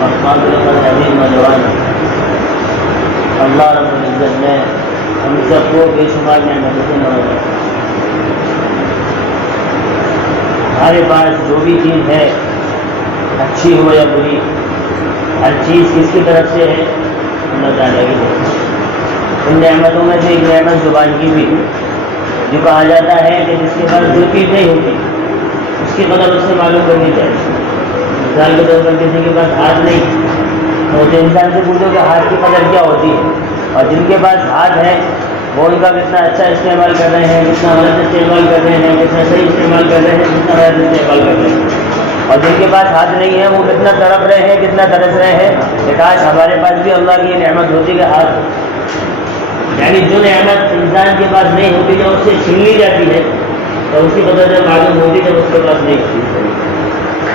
اور قابل قدر عظیم نوجوان اللہ رب العزت نے ہم سب کو بے شمار نعمتوں سے نوازا۔ ہمارے پاس جو بھی چیز ہے اچھی ہو یا بری، ہر چیز کس کی طرف سے ہے؟ اللہ تعالیٰ کی طرف سے۔ ان نعمتوں میں سے ایک نعمت زبان کی بھی، جو کہا جاتا ہے کہ جس کے پاس جو چیز نہیں ہوتی اس کی قدر اس سے معلوم کرنی چاہیے۔ مثال کے طور پر کسی کے پاس ہاتھ نہیں تو اسے انسان سے پوچھو کہ ہاتھ کی قدر کیا ہوتی ہے، اور جن کے پاس ہاتھ ہے وہ ان کا کتنا اچھا استعمال کر رہے ہیں، کتنا غلط استعمال کر رہے ہیں، کتنا صحیح استعمال کر رہے ہیں، کتنا غلط استعمال کر رہے ہیں۔ اور جن کے پاس ہاتھ نہیں ہے وہ کتنا تڑپ رہے ہیں، کتنا ترس رہے ہیں کہ کاش ہمارے پاس بھی اللہ کی نعمت ہوتی کہ ہاتھ، یعنی جو نعمت انسان کے پاس نہیں ہوتی جب اس سے چھین لی جاتی ہے تو اس کی قدر جب معلوم ہوتی جب اس کے پاس نہیں ہوتی۔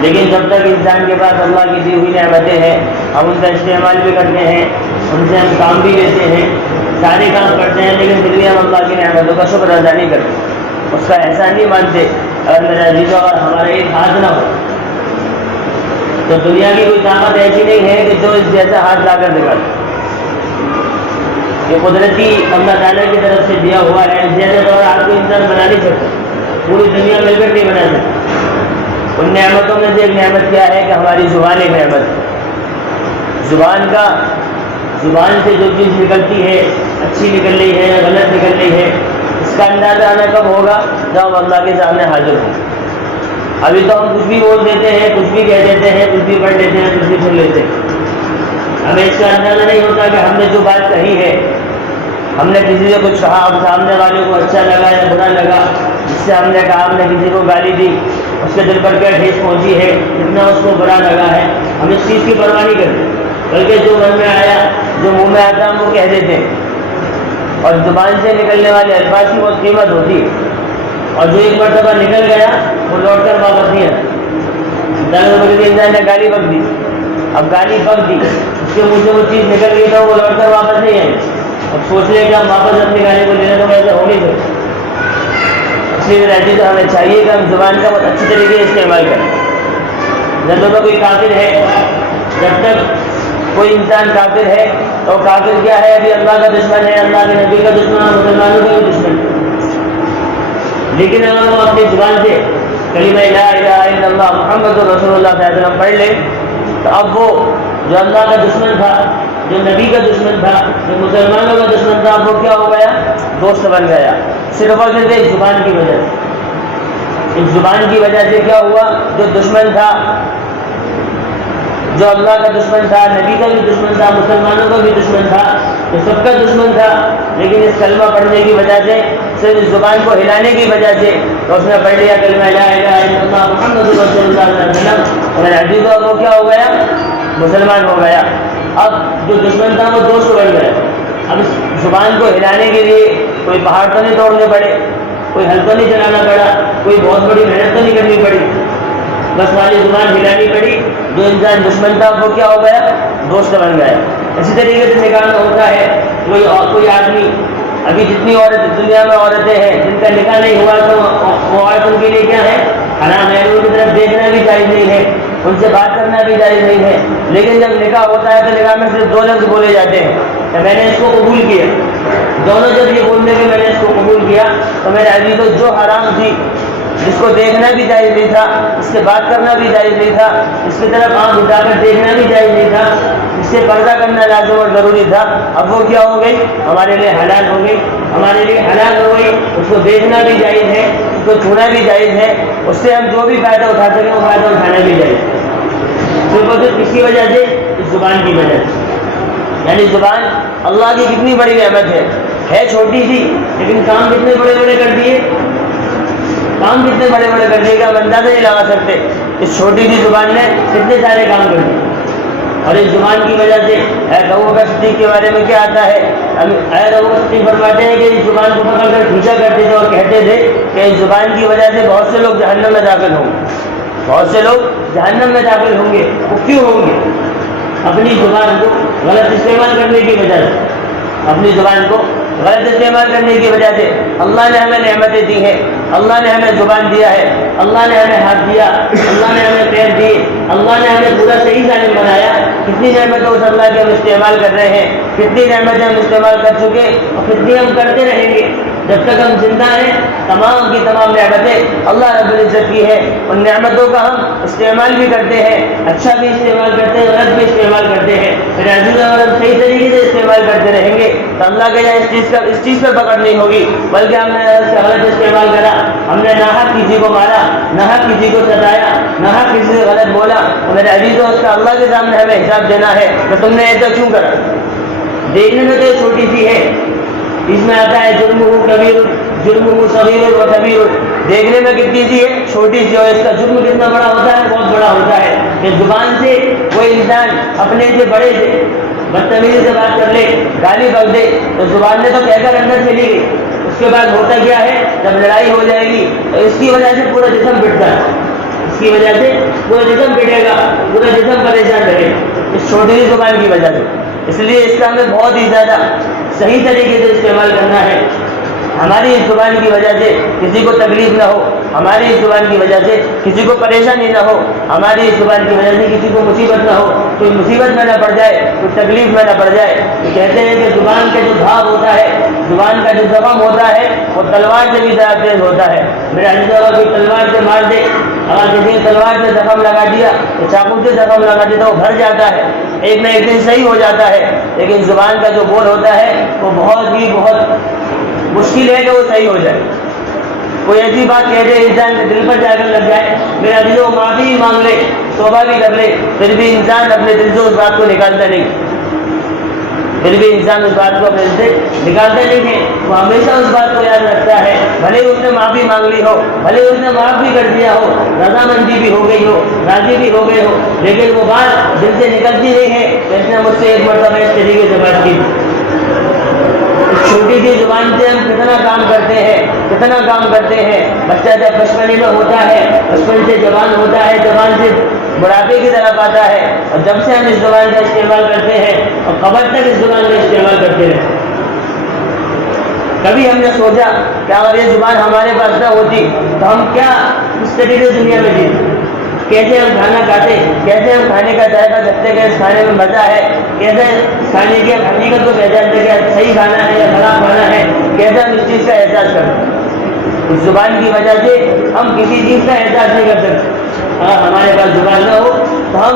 لیکن جب تک انسان کے پاس اللہ کی دی ہوئی نعمتیں ہیں، ہم ان کا استعمال بھی کرتے ہیں، ان سے ہم کام بھی لیتے ہیں، سارے کام کرتے ہیں، لیکن پھر بھی ہم اللہ کی نعمتوں کا شکر ادا نہیں کرتے، اس کا احسان نہیں مانتے۔ اگر میرا عزیزوں اور ہمارا ایک ہاتھ نہ ہو تو دنیا کی کوئی طاقت ایسی نہیں ہے کہ جو اس جیسا ہاتھ لا کر دکھا دے۔ یہ قدرتی اللہ تعالیٰ کی طرف سے دیا ہوا ہے، اس جیسے طور آپ کو انسان بنا نہیں سکتا، پوری دنیا مل کر نہیں بنا سکتا۔ ان نعمتوں میں سے ایک نعمت کیا ہے کہ ہماری زبان ایک نعمت ہے۔ زبان سے جو چیز نکلتی ہے، اچھی نکل رہی ہے یا غلط نکل رہی ہے، اس کا اندازہ ہمیں کب ہوگا؟ جب ہم اللہ کے سامنے حاضر ہوں۔ ابھی تو ہم کچھ بھی بول دیتے ہیں، کچھ بھی کہہ دیتے ہیں، کچھ بھی پڑھ لیتے ہیں، کچھ بھی سن لیتے ہیں، ہمیں اس کا اندازہ نہیں ہوتا کہ ہم نے جو بات کہی ہے، ہم نے کسی سے کچھ کہا، اب سامنے والے کو اچھا لگا یا برا لگا، جس سے ہم نے کہا، ہم نے کسی کو گالی دی، اس کے دل پر کیا ٹھیس پہنچی ہے، کتنا اس کو برا لگا ہے، ہم اس چیز کی پرواہ نہیں کرتے، بلکہ جو من میں آیا، جو منہ میں آتا ہم وہ کہہ دیتے ہیں۔ اور زبان سے نکلنے والے الفاظ کی بہت قیمت ہوتی ہے، اور جو ایک مرتبہ نکل گیا وہ لوٹ کر واپس نہیں آتا۔ انسان نے گالی بک دی، اب گالی بک دی، اس کے منہ سے وہ چیز نکل گئی تو وہ لوٹ کر واپس نہیں آئی۔ اب سوچ لیں کہ ہم واپس اپنی گالی کو لینے تو ایسا ہو نہیں سکتا۔ اس لیے رہتی تو ہمیں چاہیے کہ ہم زبان کا بہت اچھی طریقے سے استعمال کریں۔ جب تک کوئی کافر ہے، جب تک کوئی انسان کافر ہے تو کافر کیا ہے؟ ابھی اللہ کا دشمن ہے، اللہ کے نبی کا دشمن ہے، مسلمانوں کا بھی دشمن ہے۔ لیکن اگر وہ اپنی زبان سے کلمہ لا الہ الا اللہ محمد رسول اللہ صلی اللہ علیہ وسلم پڑھ لے تو اب وہ جو اللہ کا دشمن تھا، جو نبی کا دشمن تھا، جو مسلمانوں کا دشمن تھا، اب وہ کیا ہو گیا؟ دوست بن گیا، صرف اور صرف ایک زبان کی وجہ سے۔ اس زبان کی وجہ سے کیا ہوا؟ جو دشمن تھا، جو اللہ کا دشمن تھا، نبی کا بھی دشمن تھا، مسلمانوں کا بھی دشمن تھا، جو سب کا دشمن تھا، لیکن اس کلمہ پڑھنے کی وجہ سے، صرف اس زبان کو ہلانے کی وجہ سے تو اس نے پڑھ لیا کلمہ لا الہ الا اللہ محمد رسول اللہ صلی اللہ علیہ وسلم، اور عزیز وہ کیا ہو گیا؟ مسلمان ہو گیا۔ اب جو دشمن تھا وہ دوست بن گیا۔ اب اس زبان کو ہلانے کے لیے کوئی پہاڑ تو نہیں توڑنے پڑے، کوئی حل تو نہیں چلانا پڑا، کوئی بہت بڑی محنت تو نہیں کرنی پڑی، بس والی زبان ہلانی پڑی۔ جو انسان دشمن تھا وہ کیا ہو گیا؟ دوست بن گیا۔ اسی طریقے سے نکاح میں ہوتا ہے، کوئی آدمی، ابھی جتنی عورت دنیا میں عورتیں ہیں جن کا نکاح نہیں ہوا تو وہ عورت ان کے لیے کیا ہے؟ حرام ہے، ان کی طرف دیکھنا بھی جائز نہیں ہے، ان سے بات کرنا بھی جائز نہیں ہے۔ لیکن جب نکاح ہوتا ہے تو نکاح میں صرف دو لفظ بولے جاتے ہیں کہ میں نے اس کو قبول کیا۔ دونوں جب یہ بولنے کہ میں نے اس کو قبول کیا تو میرے عزیزوں جو حرام تھی، جس کو دیکھنا بھی جائز نہیں تھا، اس سے بات کرنا بھی جائز نہیں تھا، اس کی طرف آنکھ اٹھا کر دیکھنا بھی جائز نہیں تھا، اس سے پردہ کرنا لازم اور ضروری تھا، اب وہ کیا ہو گئی؟ ہمارے لیے حلال ہو گئی، ہمارے لیے حلال ہو گئی۔ اس کو دیکھنا بھی جائز ہے، اس کو چھونا بھی جائز ہے، اس سے ہم جو بھی فائدہ اٹھا سکیں وہ فائدہ اٹھانا بھی جائز ہے، صرف اور صرف کسی وجہ سے، اس زبان کی وجہ سے۔ یعنی زبان اللہ کی کتنی بڑی نعمت ہے چھوٹی سی، لیکن کام کتنے بڑے بڑے کر دیے، کام کتنے بڑے بڑے کر دیے کہ ہم اندازہ نہیں لگا سکتے۔ اس چھوٹی سی زبان نے کتنے سارے کام کر دیے، اور اس زبان کی وجہ سے ابو بکر صدیق کے بارے میں کیا آتا ہے؟ ابو بکر صدیق فرماتے ہیں کہ اس زبان کو پکڑ کر کھینچا کرتے تھے اور کہتے تھے کہ اس زبان کی وجہ سے بہت سے لوگ جہنم میں داخل ہوں گے، بہت سے لوگ جہنم میں داخل ہوں گے۔ وہ کیوں ہوں گے؟ اپنی زبان کو غلط استعمال کرنے کی وجہ سے، اپنی زبان کو غلط استعمال کرنے کی وجہ سے۔ اللہ نے ہمیں نعمتیں دی ہیں، اللہ نے ہمیں زبان دیا ہے، اللہ نے ہمیں ہاتھ دیا، اللہ نے ہمیں پیر دیے، اللہ نے ہمیں پورا صحیح ظالم بنایا، کتنی نعمتوں اس اللہ کے ہم استعمال کر رہے ہیں، کتنی نعمتیں ہم استعمال کر چکے اور کتنی ہم کرتے رہیں گے جب تک ہم زندہ ہیں۔ تمام کی تمام نعمتیں اللہ رب العزت کی ہے، ان نعمتوں کا ہم استعمال بھی کرتے ہیں، اچھا بھی استعمال کرتے ہیں، غلط بھی استعمال کرتے ہیں۔ پھر عزیز اگر ہم صحیح طریقے سے استعمال کرتے رہیں گے تو اللہ کے یہاں اس چیز پر پکڑ نہیں ہوگی، بلکہ ہم نے اس کا غلط استعمال کرا، ہم نے ناحق کسی کو مارا، ناحق کسی کو ستایا، ناحق کسی سے غلط بولا، تو میرے عزیزوں اس کا اللہ کے سامنے ہمیں حساب دینا ہے کہ تم نے ایسا کیوں کرا۔ دیکھنے میں تو یہ چھوٹی سی ہے، اس میں آتا ہے جرم صغیر و کبیر، دیکھنے میں کتنی سی ہے، چھوٹی سی، اور اس کا جرم کتنا بڑا ہوتا ہے، بہت بڑا ہوتا ہے کہ زبان سے کوئی انسان اپنے سے بڑے سے بدتمیزی سے بات کر لے، گالی بک دے، تو زبان نے تو کہہ کر اندر چلی گئی، اس کے بعد ہوتا کیا ہے، جب لڑائی ہو جائے گی تو اس کی وجہ سے پورا جسم پٹتا ہے، اس کی وجہ سے پورا جسم پٹے گا، پورا جسم پریشان رہے اس چھوٹی سی زبان کی وجہ سے۔ اس لیے اس کا ہمیں بہت ہی زیادہ صحیح طریقے سے استعمال کرنا ہے۔ ہماری اس زبان کی وجہ سے کسی کو تکلیف نہ ہو، ہماری اس زبان کی وجہ سے کسی کو پریشانی نہ ہو، ہماری اس زبان کی وجہ سے کسی کو مصیبت نہ ہو، کوئی مصیبت میں نہ پڑ جائے، کوئی تکلیف میں نہ پڑ جائے۔ تو کہتے ہیں کہ زبان کا جو دھاگ ہوتا ہے، زبان کا جو زخم ہوتا ہے، وہ تلوار سے بھی زیادہ تیز ہوتا ہے۔ میرا عزیزوں اگر کوئی تلوار سے مار دے، اگر کسی نے تلوار سے زخم لگا دیا تو چاقو سے زخم لگا دیا تو وہ بھر جاتا ہے، ایک نہ ایک دن صحیح ہو جاتا ہے، لیکن زبان کا جو بول ہوتا ہے وہ بہت مشکل ہے کہ وہ صحیح ہو جائے۔ کوئی ایسی بات کہہ دے انسان کے دل پر جا کر لگ جائے، میرا دل وہ معافی بھی مانگ لے، توبہ بھی کر لے، پھر بھی انسان اپنے دل سے اس بات کو نکالتا نہیں، پھر بھی انسان اس بات کو اپنے دل سے نکالتا نہیں ہے، وہ ہمیشہ اس بات کو یاد رکھتا ہے، بھلے اس نے معافی مانگ لی ہو، بھلے اس نے معاف بھی کر دیا ہو، رضامندی بھی ہو گئی ہو، راضی بھی ہو گئے ہو، لیکن وہ بات دل سے نکلتی نہیں ہے کہ اس نے مجھ سے ایک مرتبہ اس طریقے سے بات کی۔ چھوٹی سی زبان سے ہم کتنا کام کرتے ہیں۔ بچہ جب بچپنے میں ہوتا ہے، بچپن سے جوان ہوتا ہے، جوان سے بڑھاپے کی طرف آتا ہے، اور جب سے ہم اس زبان کا استعمال کرتے ہیں اور قبر تک اس زبان کا استعمال کرتے ہیں۔ کبھی ہم نے سوچا کہ اگر یہ زبان ہمارے پاس نہ ہوتی تو ہم کیا اس طریقے سے دنیا میں جیتے، کیسے ہم کھانا کھاتے، کیسے ہم کھانے کا ذائقہ کرتے کہ اس کھانے میں مزہ ہے، کیسے کھانے کی حقیقت کو پہچانتے کہ صحیح کھانا ہے یا خراب کھانا ہے، کیسے ہم اس چیز کا احساس کرتے۔ اس زبان کی وجہ سے ہم کسی چیز کا احساس نہیں کر سکتے۔ اگر ہمارے پاس زبان نہ ہو تو ہم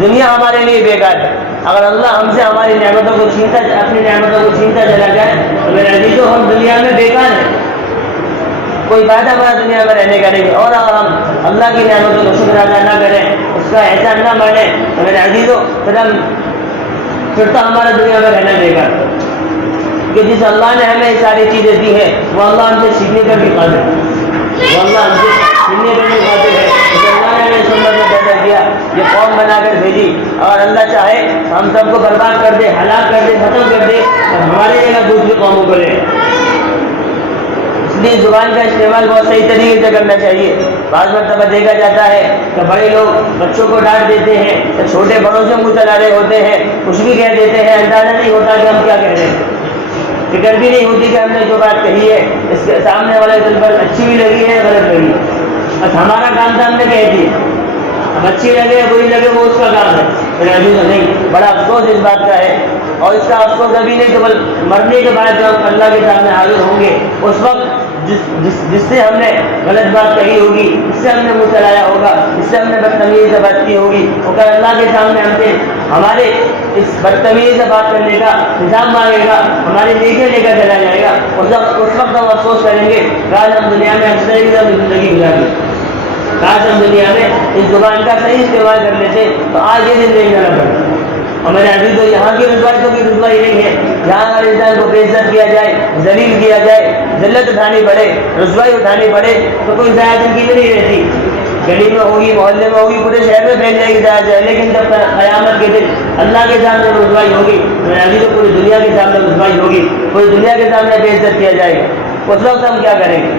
دنیا ہمارے لیے بیکار ہے۔ اگر اللہ ہم سے ہماری نعمتوں کو اپنی نعمتوں کو چھینتا چلا جائے تو میرے عزیزوں ہم دنیا میں بیکار ہیں، کوئی فائدہ ہمارا دنیا میں رہنے کا نہیں ہے۔ اور اگر ہم اللہ کی نعمتوں کا شکر ادا نہ کریں، اس کا احسان نہ مانیں تو میرے عزیزوں پھر تو ہمارا دنیا میں رہنا بیکار، کہ جس اللہ نے ہمیں یہ ساری چیزیں دی ہیں وہ اللہ ہم سے سیکھنے پر بھی قادر ہے، وہ اللہ ہم سے سیکھنے پر بھی قادر ہے۔ جس اللہ نے ہمیں اس امت میں پیدا کیا، یہ قوم بنا کر بھیجی، اگر اللہ چاہے ہم سب کو برباد کر دے، ہلاک کر دے، ختم کر دے اور ہمارے جگہ دوسری قوموں کو لے۔ اس زبان کا استعمال بہت صحیح طریقے سے کرنا چاہیے۔ بعض مرتبہ دیکھا جاتا ہے کہ بڑے لوگ بچوں کو ڈانٹ دیتے ہیں تو چھوٹے بڑوں سے منہ چلا رہے ہوتے ہیں، کچھ بھی کہہ دیتے ہیں، اندازہ نہیں ہوتا کہ ہم کیا کہہ رہے ہیں، فکر بھی نہیں ہوتی کہ ہم نے جو بات کہی ہے اس کے سامنے والے دل پر اچھی بھی لگی ہے، غلط لگی ہے، بس ہمارا کام تھا ہم نے کہہ دی، اب اچھی لگے یا بری لگے وہ اس کا کام ہے۔ میرے عزیزوں نہیں، بڑا افسوس اس بات کا ہے، اور اس کا افسوس ابھی نہیں تو مرنے کے بعد جب اللہ کے سامنے حاضر ہوں گے اس وقت جس سے ہم نے غلط بات کہی ہوگی، جس سے ہم نے منہ چلایا ہوگا، جس سے ہم نے بدتمیزی سے بات کی ہوگی، وہ کل اللہ کے سامنے ہم سے ہمارے اس بدتمیزی سے بات کرنے کا حساب مانگے گا، ہماری نیکیاں لے کر چلا جائے گا۔ اس وقت ہم افسوس کریں گے کاش ہم دنیا میں اچھی طریقے سے زندگی گزاری، کاش ہم دنیا میں اس زبان کا صحیح استعمال کر لیتے تو آج یہ دن دیکھنا نہ پڑتا۔ اور میرے عزیزوں یہاں کی رسوائی تو کوئی رسوائی نہیں ہے، جہاں ہر انسان کو بے عزت کیا جائے، ذلیل کیا جائے، ذلت اٹھانی پڑے، رسوائی اٹھانی پڑے تو کوئی ضائع زندگی میں نہیں رہتی، گلی میں ہوگی، محلے میں ہوگی، پورے شہر میں پھیل جائے گی ضائع جائے، لیکن جب قیامت کے دن اللہ کے سامنے رسوائی ہوگی، میرے عزیزوں پوری دنیا کے سامنے رسوائی ہوگی، پوری دنیا کے سامنے بے عزت کیا جائے گا، اس وقت ہم کیا کریں گے؟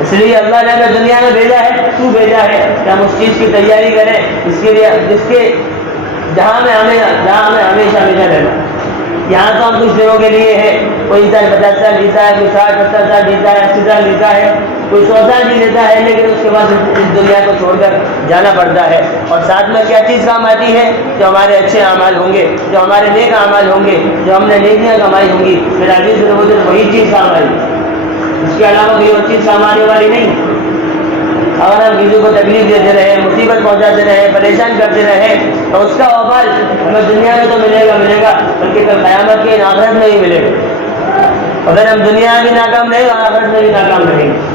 اس لیے اللہ نے ہمیں دنیا میں بھیجا ہے، کیوں بھیجا ہے کہ ہم اس چیز کی تیاری کریں جس کے جہاں میں ہمیشہ رہنا۔ یہاں تو ہم کچھ دنوں کے لیے ہے، کوئی انسان 50 سال جیتا ہے، کوئی 60 70 سال جیتا ہے، 80 سال جیتا ہے، کوئی 100 سال جی لیتا ہے، لیکن اس کے بعد اس دنیا کو چھوڑ کر جانا پڑتا ہے۔ اور ساتھ میں کیا چیز کام آتی ہے؟ جو ہمارے اچھے اعمال ہوں گے، جو ہمارے نیک اعمال ہوں گے، جو ہم نے نیکیاں کمائی ہوں گی، میرے عزیز وہی چیز کام آئی، اس کے علاوہ کوئی اور چیز کام آنے والی نہیں۔ اگر ہم کسی کو تکلیف دیتے رہے، مصیبت پہنچاتے رہے، پریشان کرتے رہے، تو اس کا وبال ہمیں دنیا میں تو ملے گا، بلکہ کل قیامت کے آخرت میں ہی ملے گا۔ اگر ہم دنیا میں بھی ناکام رہے اور آخرت میں بھی ناکام رہیں گے۔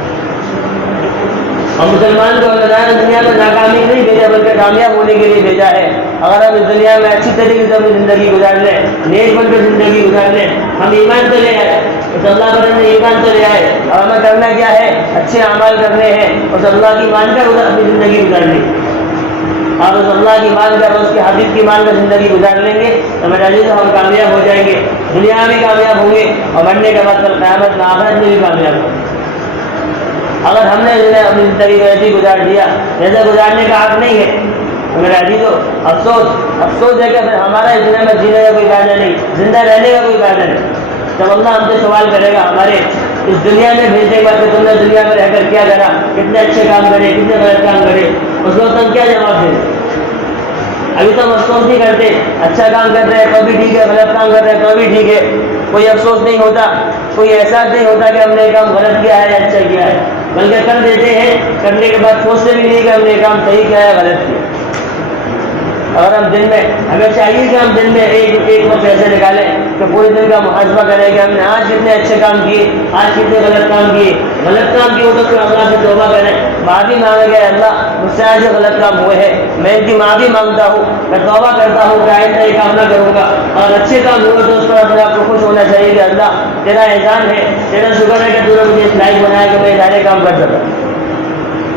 اور مسلمان کو اللہ نے دنیا میں ناکامی نہیں بھیجا، بلکہ کامیاب ہونے کے لیے بھیجا ہے۔ اگر ہم اس دنیا میں اچھی طریقے سے اپنی زندگی گزار لیں، نیک بن کر زندگی گزار لیں، ہم ایمان تو لے آئے، اس اللہ پر ہم نے ایمان تو لے آئے، اور ہمیں کرنا کیا ہے؟ اچھے اعمال کرنے ہیں، اس اللہ کی مان کر اپنی زندگی گزارنی۔ اور اس اللہ کی مان کر، اس کے حبیب کی مان کر زندگی گزار لیں گے تو میرے عزیز ہم کامیاب ہو جائیں گے، دنیا میں بھی کامیاب ہوں گے اور مرنے کے بعد کل قیامت میں آخرت میں بھی کامیاب ہوں گے۔ اگر ہم نے اپنی زندگی کو ایسی گزار دیا جیسے گزارنے کا حق نہیں ہے تو میرے عزیزو افسوس ہے کہ پھر ہمارا اس دنیا میں جینے کا کوئی فائدہ نہیں، زندہ رہنے کا کوئی فائدہ نہیں۔ جب اللہ ہم سے سوال کرے گا ہمارے اس دنیا میں بھیجنے کے بعد کہ تم نے دنیا میں رہ کر کیا کرا، کتنے اچھے کام کرے، کتنے غلط کام کرے، اس وقت ہم کیا جواب دیں؟ ابھی تو ہم افسوس نہیں کرتے، اچھا کام کر رہے ہیں تو بھی ٹھیک ہے، غلط کام کر رہے ہیں تو بھی ٹھیک ہے، کوئی افسوس نہیں ہوتا، کوئی احساس نہیں ہوتا کہ ہم نے یہ کام غلط کیا ہے یا اچھا کیا ہے، بلکہ کر دیتے ہیں، کرنے کے بعد سوچتے بھی نہیں کہ ہم نے یہ کام صحیح کیا ہے غلط کیا۔ اگر ہم دن میں، ہمیں چاہیے کہ ہم دن میں ایک وقت ایسے نکالیں کہ پورے دن کا محاسبہ کریں کہ ہم نے آج کتنے اچھے کام کیے، آج کتنے غلط کام کیے، غلط کام کیے تو پھر اللہ سے توبہ کریں، معافی مانگے کہ اللہ مجھ سے آج غلط کام ہوئے ہیں، میں ان کی معافی مانگتا ہوں، میں توبہ کرتا ہوں کہ آئندہ یہ کام نہ کروں گا، اور اچھے کام ہوئے تو اس پر اپنے آپ کو خوش ہونا چاہیے کہ اللہ تیرا احسان ہے، تیرا شکر ہے کہ تو نے مجھے اس لائق بنایا کہ میں سارے کام کر سکتا۔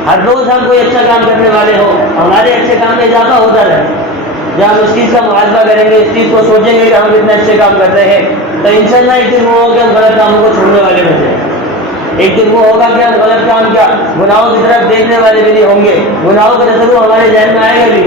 ہر روز ہم کوئی اچھا کام کرنے والے ہو، ہمارے اچھے کام میں اضافہ ہوتا رہے، جب ہم اس چیز کا محاسبہ کریں گے، اس چیز کو سوچیں گے کہ ہم اتنے اچھے کام کر رہے ہیں، تو انشاءاللہ ایک دن وہ ہوگا کہ ہم غلط کاموں کو چھوڑنے والے بن جائیں گے۔ ایک دن وہ ہوگا کہ ہم غلط کام کیا، گناہوں کی طرف دیکھنے والے بھی نہیں ہوں گے، گناہوں کا تصور ہمارے ذہن میں آئے گا بھی۔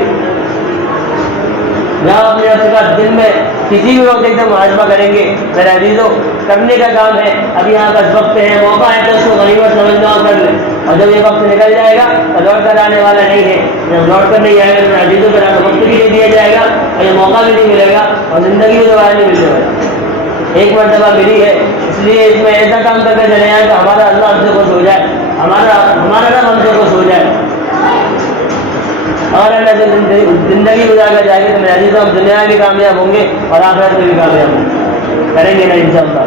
جہاں اپنے آپ کا دن میں کسی بھی وقت ایک دم محاسبہ کریں گے، میرے عزیزوں کرنے کا کام ہے، ابھی یہاں بس وقت ہے، موقع ہے تو اس کو غنیمت سمجھنا اور کر لیں، اور جب یہ وقت نکل جائے گا تو لوٹ کر آنے والا نہیں ہے، جب لوٹ کر نہیں آئے گا میرے عزیزوں پہ آپ کو وقت بھی نہیں دیا جائے گا اور یہ موقع بھی نہیں ملے گا اور زندگی بھی دوبارہ نہیں ملنے والی، ایک مرتبہ ملی ہے، اس لیے اس میں ایسا کام کر کے چلے جائیں کہ ہمارا اللہ ہم سے خوش ہو جائے، ہمارا رب ہم سے خوش ہو جائے، اور اللہ سے زندگی گزار کر جائے گی تو میرے عزیزوں ہم دنیا میں بھی کامیاب ہوں گے اور آخرت میں بھی کامیاب ہوں گے، کریں گے نا انشاءاللہ۔